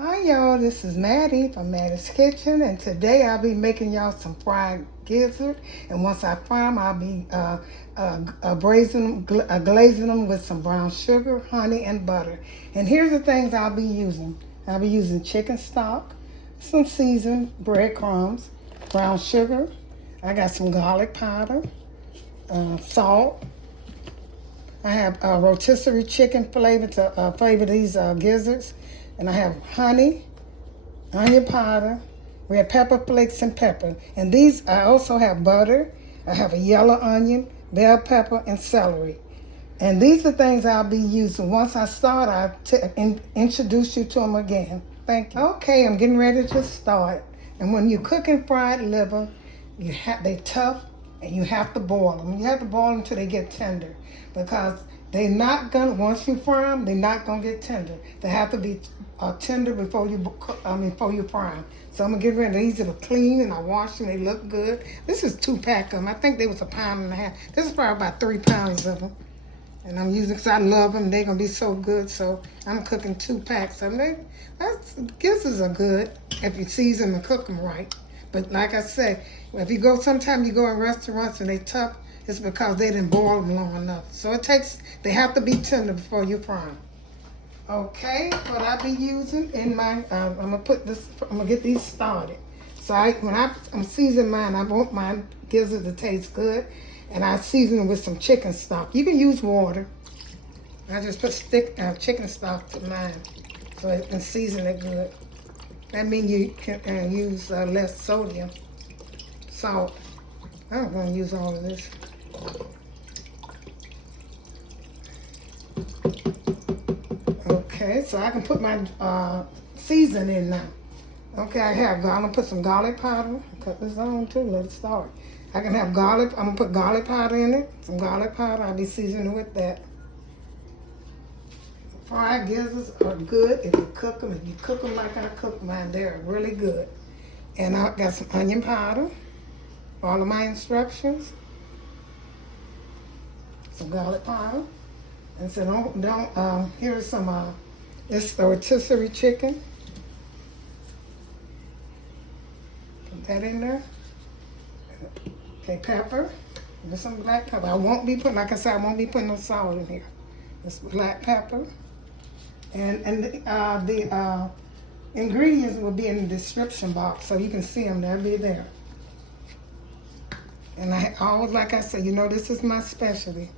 Hi y'all, this is Mattie from Mattie's Kitchen, and today I'll be making y'all some fried gizzard. And once I fry them, I'll be glazing them with some brown sugar, honey, and butter. And here's the things I'll be using. I'll be using chicken stock, some seasoned breadcrumbs, brown sugar. I got some garlic powder, salt. I have rotisserie chicken flavor to flavor these gizzards. And I have honey, onion powder, red pepper flakes, and pepper. And these, I also have butter. I have a yellow onion, bell pepper, and celery. And these are things I'll be using. Once I start, I'll introduce you to them again. Thank you. Okay, I'm getting ready to start. And when you're cooking fried liver, they're tough, and you have to boil them. You have to boil them until they get tender, because they're not gonna, once you fry them, they're not gonna get tender. They have to be tender before you fry them. So I'm gonna get ready. They're easy to clean, and I wash them. They look good. This is 2-pack of them. I think they was 1.5 pounds. This is probably about 3 pounds of them. And I'm using, because I love them. They're gonna be so good. So I'm cooking 2 packs of them. Gizzards are good if you season them and cook them right. But like I said, if you go, sometimes you go in restaurants and they tough, it's because they didn't boil them long enough. So they have to be tender before you fry them. Okay, what I'll be using in my, I'm gonna get these started. So when I'm seasoning mine, I want my gizzard to taste good, and I season it with some chicken stock. You can use water. I just put chicken stock to mine, so it can season it good. That means you can use less sodium, salt. I'm gonna use all of this. Okay, so I can put my seasoning in now. Okay, I'm gonna put some garlic powder. Cut this on too, let it start. I can have garlic, I'm gonna put garlic powder in it. Some garlic powder, I'll be seasoning with that. Fried gizzards are good if you cook them. If you cook them like I cook mine, they're really good. And I got some onion powder. Follow my instructions. Some garlic powder. And so here's some, it's the rotisserie chicken. Put that in there. Okay, pepper. There's some black pepper. I won't be putting, like I said, I won't be putting no salt in here. It's black pepper. And the ingredients will be in the description box, so you can see them. They'll be there. And I always, like I said, you know, this is my specialty.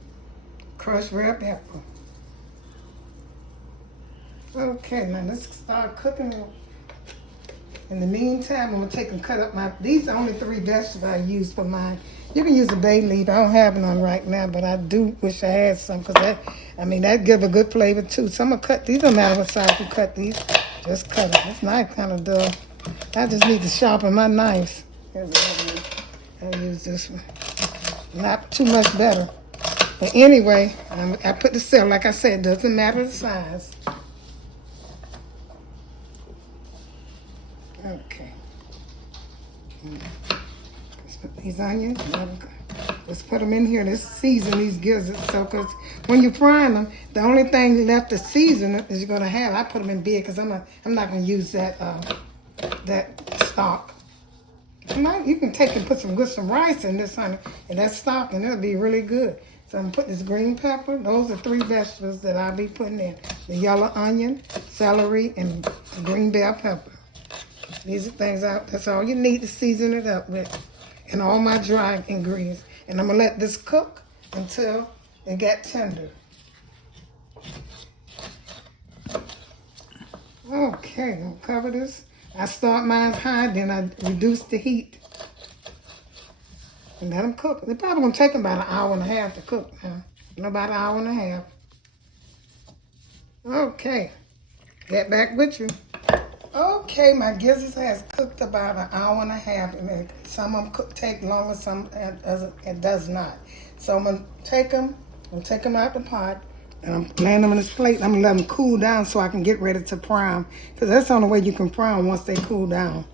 Crushed red pepper. Okay, now let's start cooking. In the meantime, I'm gonna take and cut up these are only 3 vegetables I use for mine. You can use a bay leaf. I don't have none right now, but I do wish I had some, because that give a good flavor too. So I'm gonna cut these. Don't matter what size you cut these, just cut them. This knife kind of dull. I just need to sharpen my knife. I'll use this one. Not too much better. But anyway, I put the celery, like I said, it doesn't matter the size. Okay. Let's put these onions. Let's put them in here. Let's season these gizzards. So, because when you're frying them, the only thing left to season is you're gonna have. I put them in big because I'm not gonna use that stock. You can take and put some rice in this, honey, and that stock, and it'll be really good. So I'm gonna put this green pepper. Those are 3 vegetables that I'll be putting in. The yellow onion, celery, and green bell pepper. These are things that's all you need to season it up with. And all my dry ingredients. And I'm gonna let this cook until it get tender. Okay, I'm gonna cover this. I start mine high, then I reduce the heat. And let them cook. They're probably gonna take about 1.5 hours to cook now. About 1.5 hours. Okay, get back with you. Okay, my gizzards has cooked about 1.5 hours, and some of them take longer, some it does not. So I'm gonna take them out the pot, and I'm laying them in this plate. I'm gonna let them cool down so I can get ready to fry them, because that's the only way you can fry them, once they cool down.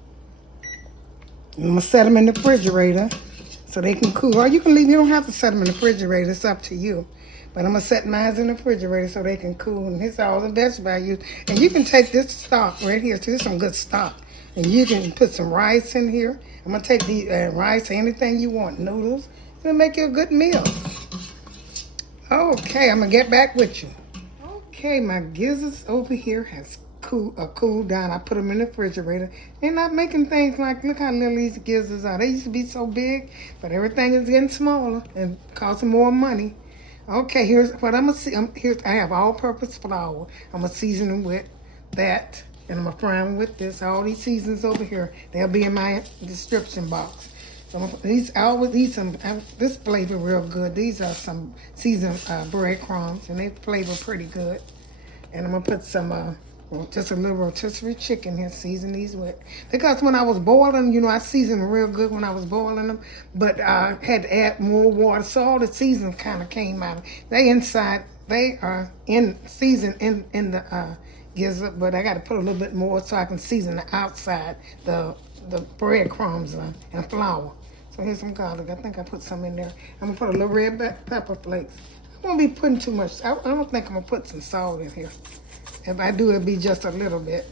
And I'm gonna set them in the refrigerator so they can cool. Or you can leave. You don't have to set them in the refrigerator. It's up to you. But I'm going to set mine in the refrigerator so they can cool. And here's all the vegetables I use. And you can take this stock right here. This is some good stock. And you can put some rice in here. I'm going to take the rice, anything you want, noodles. It'll make you a good meal. Okay, I'm going to get back with you. Okay, my gizzards over here has cooled down. I put them in the refrigerator. They're not making things like, look how little these gizzards are. They used to be so big, but everything is getting smaller and costing more money. Okay, here's what I'm gonna see. I have all-purpose flour. I'm gonna season them with that, and I'm gonna fry them with this. All these seasons over here, they'll be in my description box. So I always eat some. This flavor real good. These are some seasoned breadcrumbs, and they flavor pretty good. And I'm gonna put some just a little rotisserie chicken here, season these with. Because when I was boiling, you know, I seasoned them real good when I was boiling them, but I had to add more water, so all the season kind of came out. They are in seasoned in the gizzard, but I got to put a little bit more so I can season the outside, the breadcrumbs and flour. So here's some garlic. I think I put some in there. I'm gonna put a little red pepper flakes. I won't be putting too much. I don't think I'm gonna put some salt in here. If I do, it'll be just a little bit.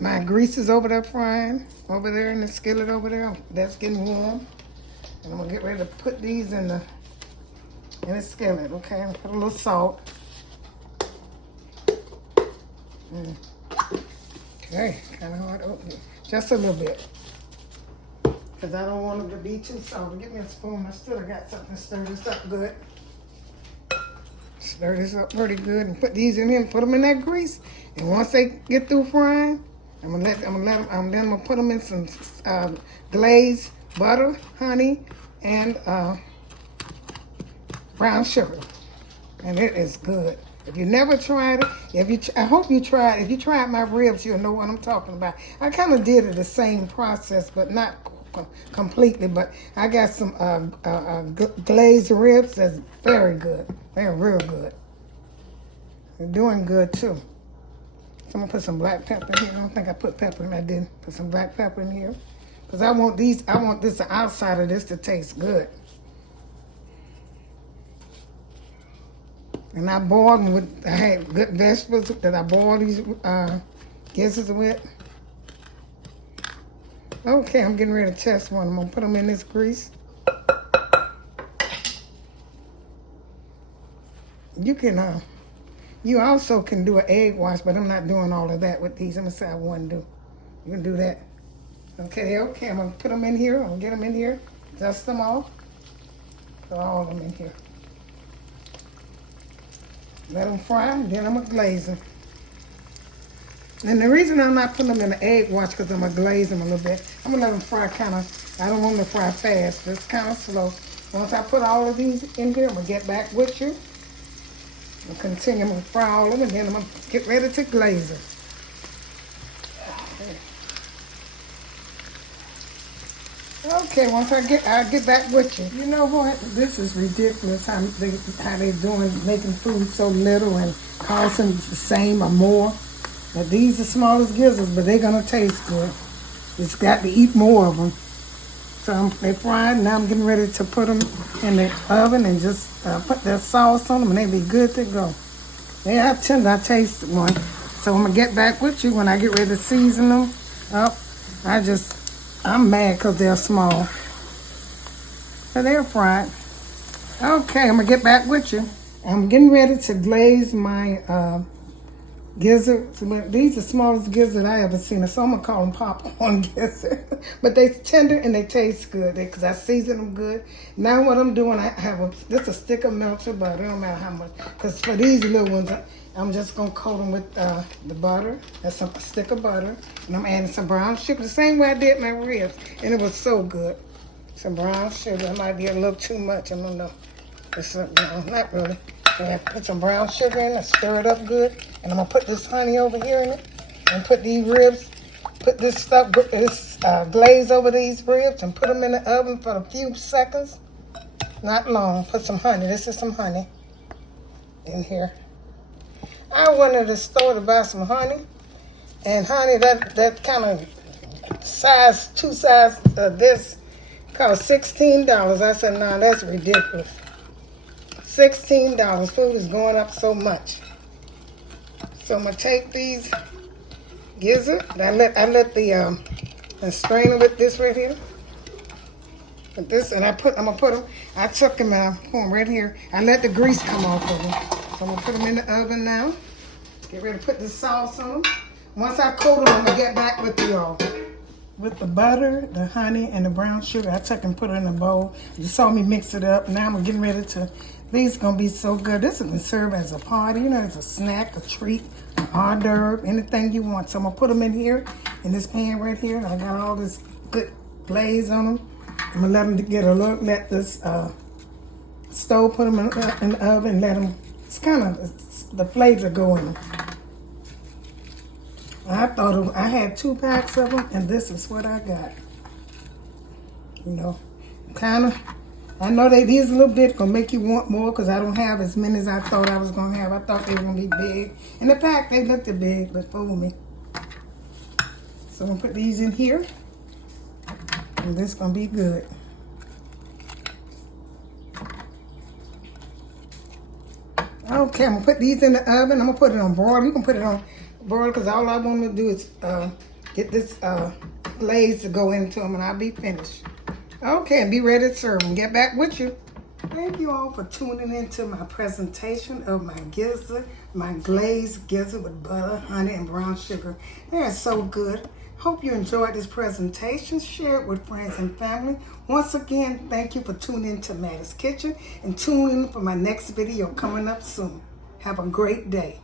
My grease is over there frying, over there in the skillet over there. That's getting warm. And I'm gonna get ready to put these in the skillet, okay? I'm gonna put a little salt. Okay, kind of hard to open it. Just a little bit. Because I don't want them to be too salty. Give me a spoon. I still got something to stir this up good. Stir this up pretty good and put these in here and put them in that grease. And once they get through frying, I'm gonna put them in some glazed butter, honey, and brown sugar. And it is good. If you never tried it, I hope you tried. If you tried my ribs, you'll know what I'm talking about. I kind of did it the same process, but not completely. But I got some glazed ribs that's very good. They're real good. They're doing good too. So I'm gonna put some black pepper in here. I don't think I put pepper in. I didn't put some black pepper in here because I want this the outside of this to taste good. And I boiled them with, I had good vegetables that I boiled these gizzards with. Okay, I'm getting ready to test one. I'm gonna put them in this grease. You can, you also can do an egg wash, but I'm not doing all of that with these. I'm gonna say I wouldn't do. You can do that. Okay, I'm gonna put them in here. I'm gonna get them in here, dust them off. Put all of them in here. Let them fry, then I'm gonna glaze them. And the reason I'm not putting them in the egg wash because I'm gonna glaze them a little bit. I'm gonna let them fry I don't want them to fry fast, just kind of slow. Once I put all of these in here, I'm gonna get back with you. I'm continue, I'm gonna fry all of them, and then I'm gonna get ready to glaze them. Okay, once I'll get back with you. You know what? This is ridiculous how they doing, making food so little and costing the same or more. Now these are the smallest gizzards, but they're gonna taste good. It's got to eat more of them. So they fried, now I'm getting ready to put them in the oven and just put that sauce on them and they'll be good to go. They are tender, I tasted one. So I'm gonna get back with you when I get ready to season them up. I'm mad because they're small. So they're fried. Okay, I'm gonna get back with you. I'm getting ready to glaze my gizzards. These are the smallest gizzards I ever seen. So I'm gonna call them popcorn gizzards. But they're tender and they taste good because I season them good. Now what I'm doing, I have this a stick of melted butter. It don't matter how much. Because for these little ones, I'm just gonna coat them with the butter. That's a stick of butter. And I'm adding some brown sugar, the same way I did my ribs. And it was so good. Some brown sugar. It might be a little too much, I don't know. It's not really. I put some brown sugar in and stir it up good. And I'm gonna put this honey over here in it. And put these ribs, put this glaze over these ribs and put them in the oven for a few seconds. Not long. Put some honey. This is some honey in here. I went to the store to buy some honey, and honey that kind of two size this cost $16. I said, nah, that's ridiculous. $16. Food is going up so much. So I'm gonna take these gizzards. I let the strainer with this right here. With this, and I'm gonna put them. I took them and I put them right here. I let the grease come off of them. So I'm gonna put them in the oven now. Get ready to put the sauce on them. Once I coat them, I'm gonna get back with the butter, the honey, and the brown sugar. I took and put it in a bowl. You saw me mix it up. Now I'm getting ready to. These are gonna be so good. This is gonna serve as a party. You know, it's a snack, a treat, an hors d'oeuvre, anything you want. So I'm gonna put them in here, in this pan right here. And I got all this good glaze on them. I'm gonna let them get a look. Let this stove put them in the oven. Let them. It's kind of the flavor go in them. I had 2 packs of them, and this is what I got. You know, I know these a little bit gonna make you want more because I don't have as many as I thought I was gonna have. I thought they were gonna be big. In the pack, they looked big, but fooled me. So I'm gonna put these in here, and this is gonna be good. Okay, I'm gonna put these in the oven. I'm gonna put it on broil. You can put it on broil because all I want to do is get this glaze to go into them, and I'll be finished. Okay, and be ready to serve and get back with you. Thank you all for tuning into my presentation of my gizzard, my glazed gizzard with butter, honey, and brown sugar. They're so good. Hope you enjoyed this presentation. Share it with friends and family. Once again, thank you for tuning into Mattie's Kitchen, and tune in for my next video coming up soon. Have a great day.